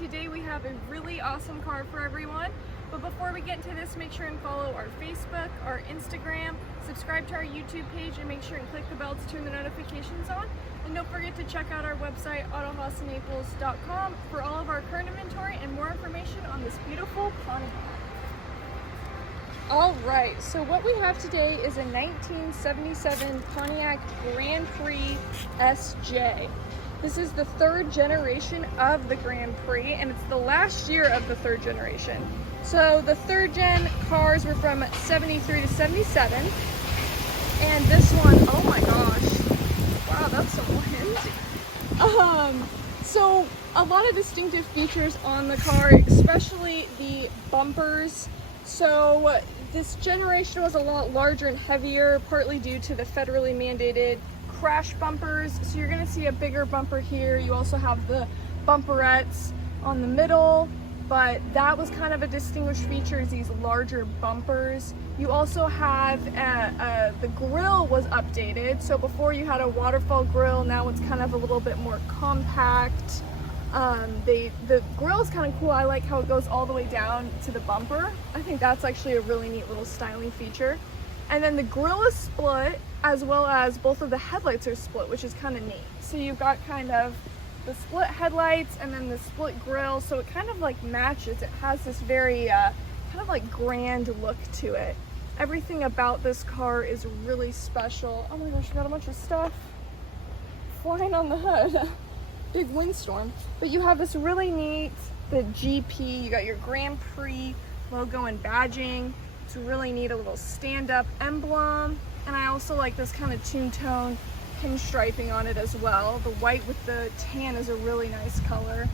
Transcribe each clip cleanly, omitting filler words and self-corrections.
today we have a really awesome car for everyone. But before we get into this, make sure and follow our Facebook, our Instagram, subscribe to our YouTube page, and make sure and click the bell to turn the notifications on. And don't forget to check out our website, autohausofnaples.com, for all of our current inventory and more information on this beautiful Pontiac. All right, so what we have today is a 1977 Pontiac Grand Prix SJ. This is the third generation of the Grand Prix, and it's the last year of the third generation. So the third gen cars were from 73 to 77, and this one, oh my gosh, wow, that's some wind. So a lot of distinctive features on the car, especially the bumpers. So this generation was a lot larger and heavier, partly due to the federally mandated crash bumpers. So you're going to see a bigger bumper here. You also have the bumperettes on the middle, but that was kind of a distinguished feature, is these larger bumpers. You also have the grille was updated. So before you had a waterfall grille, now it's kind of a little bit more compact. The grille is kind of cool. I like how it goes all the way down to the bumper. I think that's actually a really neat little styling feature. And then the grille is split, as well as both of the headlights are split, which is kind of neat. So you've got kind of the split headlights and then the split grille, so it kind of like matches. It has this very kind of like grand look to it. Everything about this car is really special. Oh my gosh, we got a bunch of stuff flying on the hood. Big windstorm. But you have this really neat, the GP, you got your Grand Prix logo and badging. It's really neat, a little stand-up emblem. And I also like this kind of two-tone pinstriping on it as well. The white with the tan is a really nice color.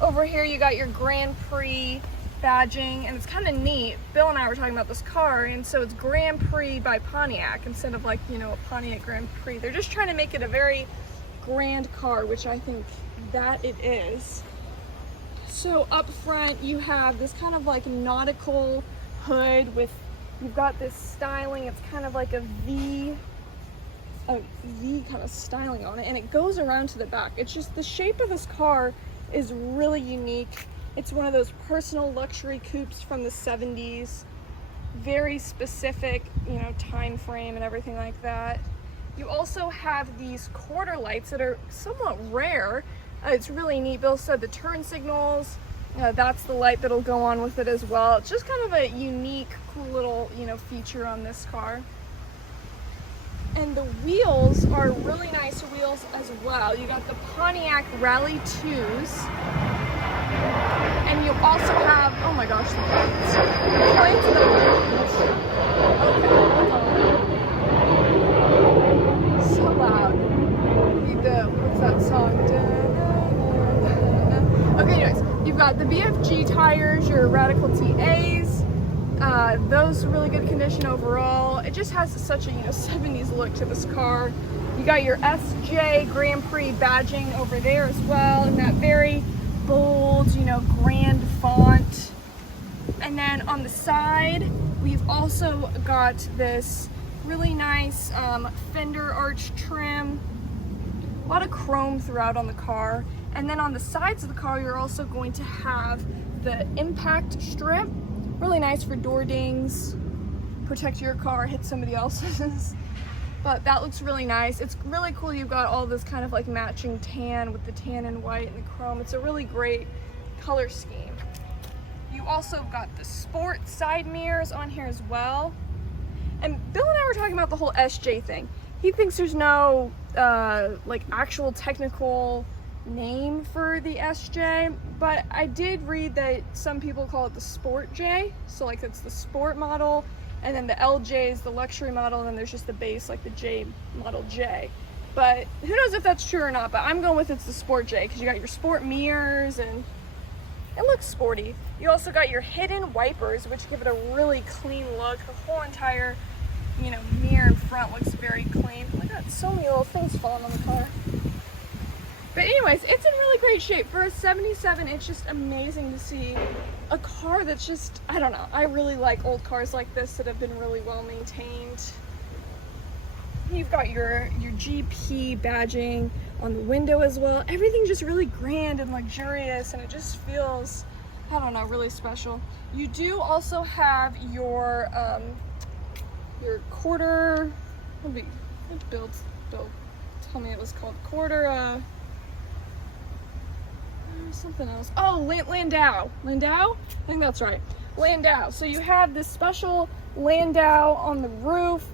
Over here you got your Grand Prix badging, and it's kind of neat. Bill and I were talking about this car, and so it's Grand Prix by Pontiac instead of, like, you know, a Pontiac Grand Prix. They're just trying to make it a very grand car, which I think that it is. So up front you have this kind of like nautical hood with, you've got this styling. It's kind of like a V kind of styling on it, and it goes around to the back. It's just, the shape of this car is really unique. It's one of those personal luxury coupes from the 70s. Very specific, you know, time frame and everything like that. You also have these quarter lights that are somewhat rare. It's really neat. Bill said the turn signals, that's the light that'll go on with it as well. It's just kind of a unique, cool little, you know, feature on this car. And the wheels are really nice wheels as well. You got the Pontiac Rally 2s. And you also have, oh my gosh, the planes. The planes and the planes. Okay, hold on. So loud. What's that song? Okay, anyways, you've got the BFG tires, your Radical TAs. Those are really good condition overall. It just has such a, you know, 70s look to this car. You got your SJ Grand Prix badging over there as well, in that very bold, you know, grand font. And then on the side, we've also got this really nice fender arch trim. A lot of chrome throughout on the car. And then on the sides of the car, you're also going to have the impact strip. Really nice for door dings, protect your car, hit somebody else's. But that looks really nice. It's really cool. You've got all this kind of like matching tan with the tan and white and the chrome. It's a really great color scheme. You also got the sport side mirrors on here as well. And Bill and I were talking about the whole SJ thing. He thinks there's no like actual technical name for the SJ, but I did read that some people call it the Sport J. So like it's the sport model, and then the LJ is the luxury model, and then there's just the base, like the J model J. But who knows if that's true or not, but I'm going with it's the Sport J, because you got your sport mirrors and it looks sporty. You also got your hidden wipers, which give it a really clean look. The whole entire, you know, mirror in front looks very clean. Look at so many little things falling on the car. But anyways, it's in really great shape. For a 77, it's just amazing to see a car that's just, I don't know, I really like old cars like this that have been really well maintained. You've got your GP badging on the window as well. Everything's just really grand and luxurious, and it just feels, I don't know, really special. You do also have your quarter, what build, tell me it was called quarter, something else. Oh, Landau. Landau? I think that's right. Landau. So you have this special Landau on the roof.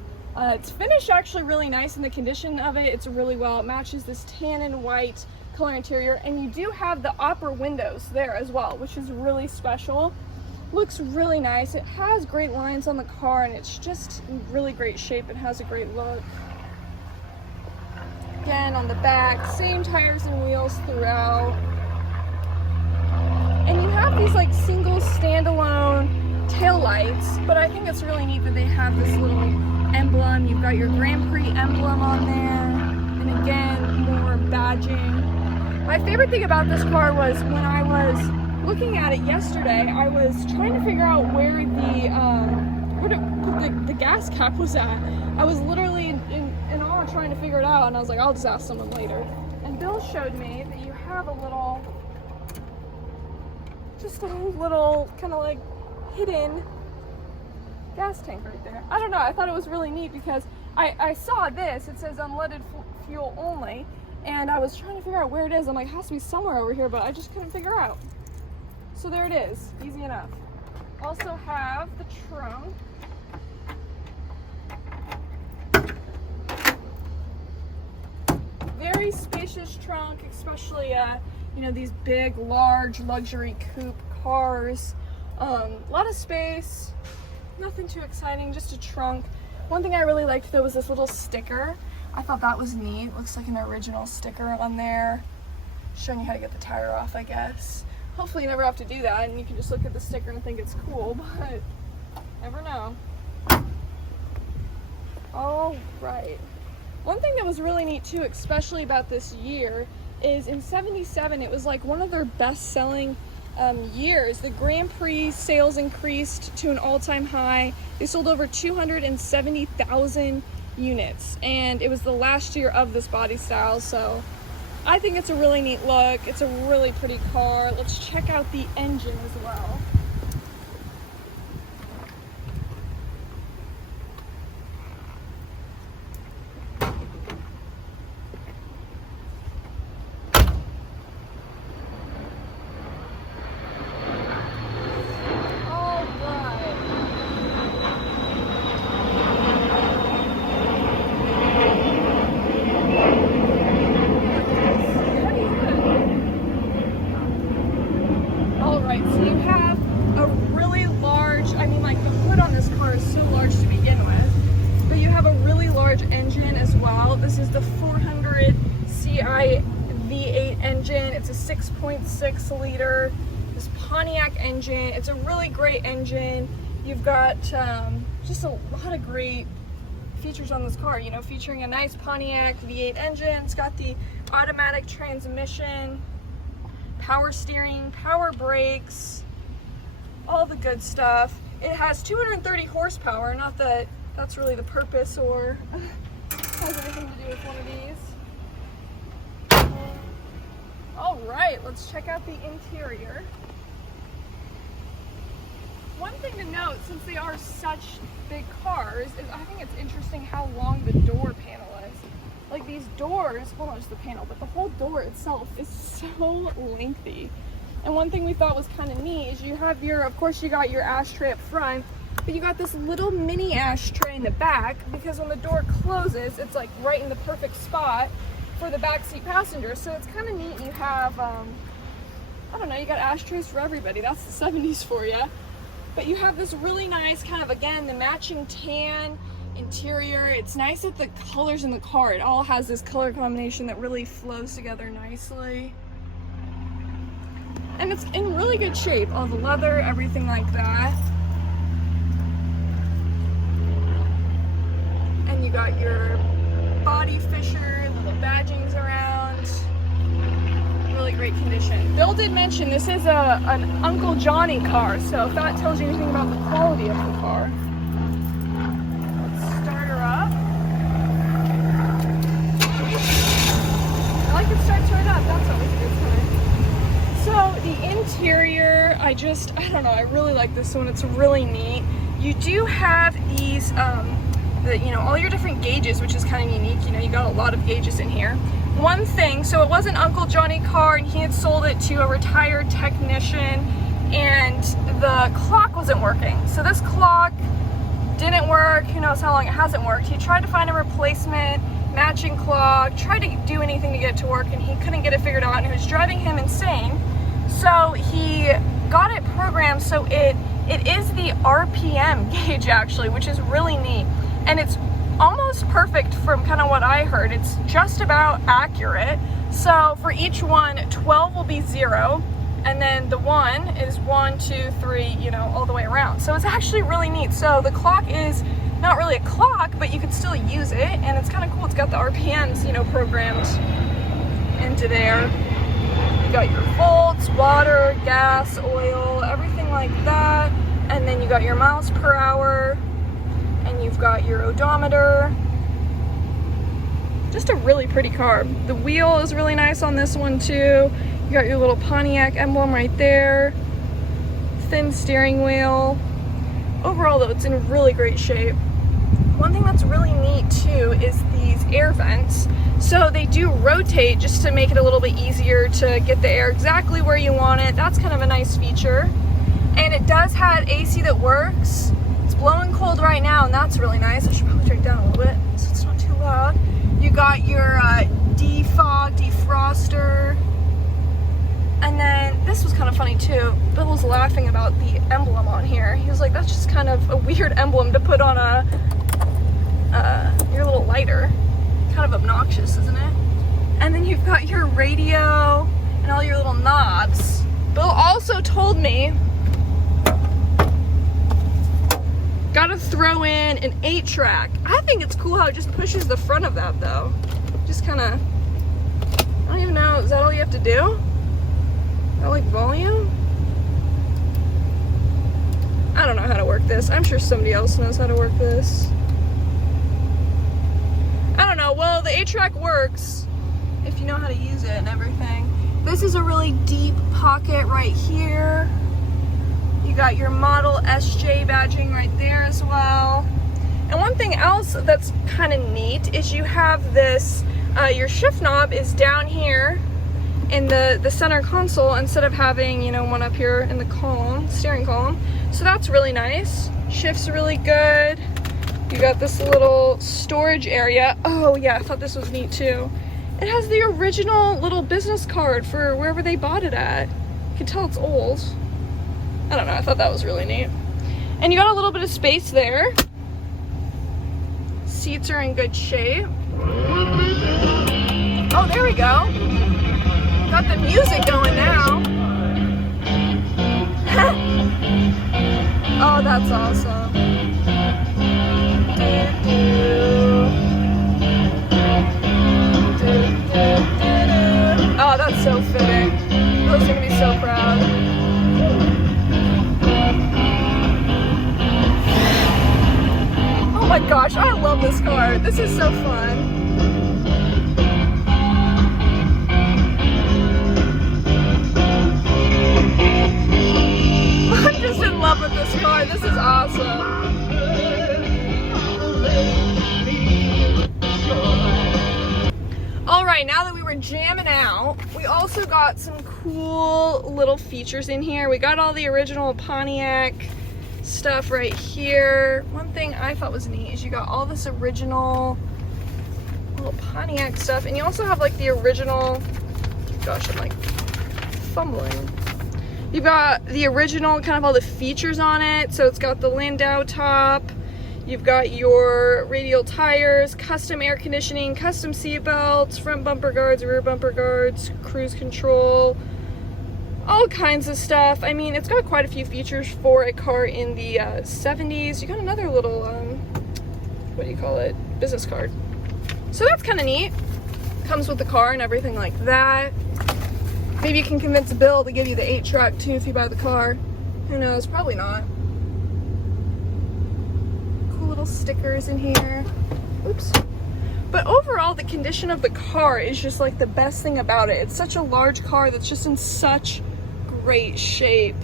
It's finished actually really nice, and the condition of it's really well. It matches this tan and white color interior, and you do have the opera windows there as well, which is really special. Looks really nice. It has great lines on the car, and it's just in really great shape. It has a great look. Again, on the back, same tires and wheels throughout. And you have these like single standalone tail lights, but I think it's really neat that they have this little emblem. You've got your Grand Prix emblem on there, and again, more badging. My favorite thing about this car was when I was looking at it yesterday, I was trying to figure out where the gas cap was at. I was literally in awe trying to figure it out, and I was like, I'll just ask someone later. And Bill showed me that you have a little kind of like hidden gas tank right there. I don't know, I thought it was really neat because I saw this, it says unleaded fuel only, and I was trying to figure out where it is. I'm like, it has to be somewhere over here, but I just couldn't figure out. So there it is, easy enough. Also have the trunk. Very spacious trunk, especially you know, these big, large, luxury coupe cars. A lot of space, nothing too exciting, just a trunk. One thing I really liked though was this little sticker. I thought that was neat. Looks like an original sticker on there, showing you how to get the tire off, I guess. Hopefully you never have to do that, and you can just look at the sticker and think it's cool, but never know. All right. One thing that was really neat too, especially about this year, is in '77, it was like one of their best-selling years. The Grand Prix sales increased to an all-time high. They sold over 270,000 units, and it was the last year of this body style, so I think it's a really neat look. It's a really pretty car. Let's check out the engine as well. Engine as well. This is the 400 CI V8 engine. It's a 6.6 liter. This Pontiac engine. It's a really great engine. You've got just a lot of great features on this car, you know, featuring a nice Pontiac V8 engine. It's got the automatic transmission, power steering, power brakes, all the good stuff. It has 230 horsepower, not that that's really the purpose or has anything to do with one of these. All right, let's check out the interior. One thing to note, since they are such big cars, is I think it's interesting how long the door panel is. Like these doors, well, not just the panel, but the whole door itself is so lengthy. And one thing we thought was kind of neat is you have your, of course you got your ashtray up front, but you got this little mini ashtray in the back, because when the door closes, it's like right in the perfect spot for the backseat passenger. So it's kind of neat. You have, I don't know, you got ashtrays for everybody. That's the 70s for you. But you have this really nice kind of, again, the matching tan interior. It's nice that the colors in the car, it all has this color combination that really flows together nicely. And it's in really good shape. All the leather, everything like that. And you got your body fissure, little badgings around. Really great condition. Bill did mention this is an Uncle Johnny car, so if that tells you anything about the quality of the car. Let's start her up. interior, I don't know, I really like this one. It's really neat. You do have these, all your different gauges, which is kind of unique. You know, you got a lot of gauges in here. One thing, so it was an Uncle Johnny car, and he had sold it to a retired technician, and the clock wasn't working. So this clock didn't work. Who knows how long it hasn't worked. He tried to find a replacement matching clock, tried to do anything to get it to work, and he couldn't get it figured out, and it was driving him insane. So he got it programmed so it is the RPM gauge actually, which is really neat. And it's almost perfect from kind of what I heard. It's just about accurate. So for each one, 12 will be 0. And then the 1 is 1, 2, 3, you know, all the way around. So it's actually really neat. So the clock is not really a clock, but you can still use it. And it's kind of cool. It's got the RPMs, you know, programmed into there. You got your volts, water, gas, oil, everything like that. And then you got your miles per hour. And you've got your odometer. Just a really pretty car. The wheel is really nice on this one too. You got your little Pontiac emblem right there. Thin steering wheel. Overall though, it's in really great shape. One thing that's really neat too is these air vents. So they do rotate just to make it a little bit easier to get the air exactly where you want it. That's kind of a nice feature. And it does have AC that works. It's blowing cold right now, and that's really nice. I should probably turn it down a little bit so it's not too loud. You got your defog, defroster. And then this was kind of funny too. Bill was laughing about the emblem on here. He was like, that's just kind of a weird emblem to put on your little lighter. Kind of obnoxious, isn't it? And then you've got your radio and all your little knobs. Bill also told me, gotta throw in an 8-track. I think it's cool how it just pushes the front of that though. Just kind of, I don't even know, is that all you have to do? I like volume? I don't know how to work this. I'm sure somebody else knows how to work this. I don't know. Well, the 8-track works if you know how to use it and everything. This is a really deep pocket right here. You got your model SJ badging right there as well. And one thing else that's kind of neat is you have this, your shift knob is down here in the center console instead of having, you know, one up here in the column, steering column. So that's really nice. Shift's really good. You got this little storage area. Oh yeah, I thought this was neat too. It has the original little business card for wherever they bought it at. You can tell it's old. I don't know, I thought that was really neat. And you got a little bit of space there. Seats are in good shape. Oh, there we go. Got the music going now. Oh, that's awesome. Oh, that's so fitting. Bill's gonna be so proud. Oh my gosh, I love this car. This is so fun. I'm just in love with this car. This is awesome. Alright, now that we were jamming out, we also got some cool little features in here. We got all the original Pontiac stuff right here. One thing I thought was neat is you got all this original little Pontiac stuff, and you also have like the original, gosh, I'm like fumbling. You've got the original, kind of all the features on it. So it's got the Landau top. You've got your radial tires, custom air conditioning, custom seat belts, front bumper guards, rear bumper guards, cruise control, all kinds of stuff. I mean, it's got quite a few features for a car in the 70s. You got another little, what do you call it? Business card. So that's kind of neat. Comes with the car and everything like that. Maybe you can convince Bill to give you the 8-track too if you buy the car. Who knows? Probably not. Cool little stickers in here. Oops. But overall, the condition of the car is just like the best thing about it. It's such a large car that's just in such great shape.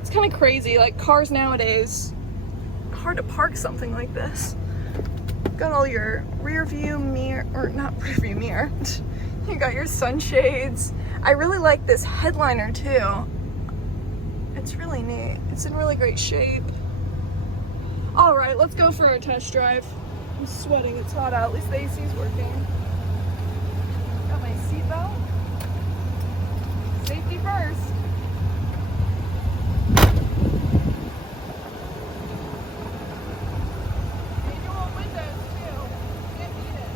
It's kind of crazy, like cars nowadays, hard to park something like this. Got all your rear view mirror, or not rear view mirror. You got your sunshades. I really like this headliner too. It's really neat. It's in really great shape. All right, let's go for our test drive. I'm sweating, it's hot out. At least the AC is working. Got my seatbelt. Safety first. Manual windows too. Can't beat it.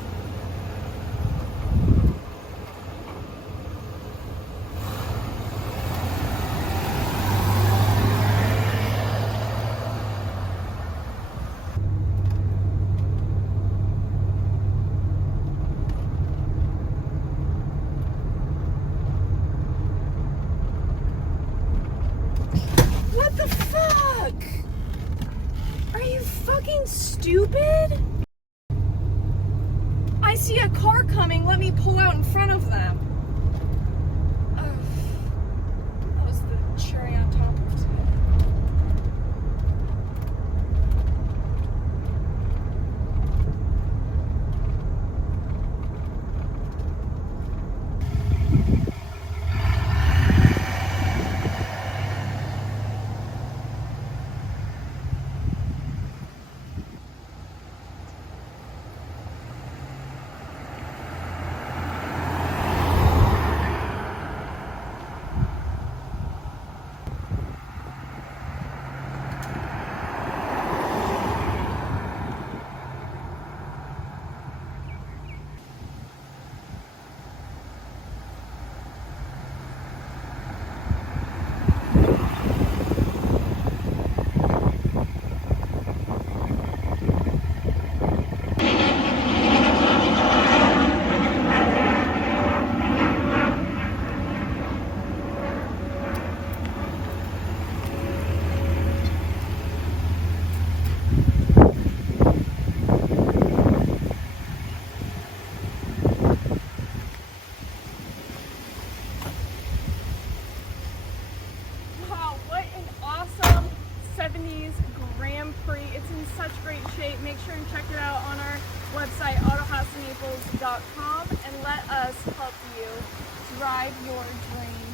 What the fuck? Are you fucking stupid? I see a car coming, let me pull out in front of them. Ugh. That was the cherry on top of today. Grand Prix. It's in such great shape. Make sure and check it out on our website, autohausofnaples.com, and let us help you drive your dreams.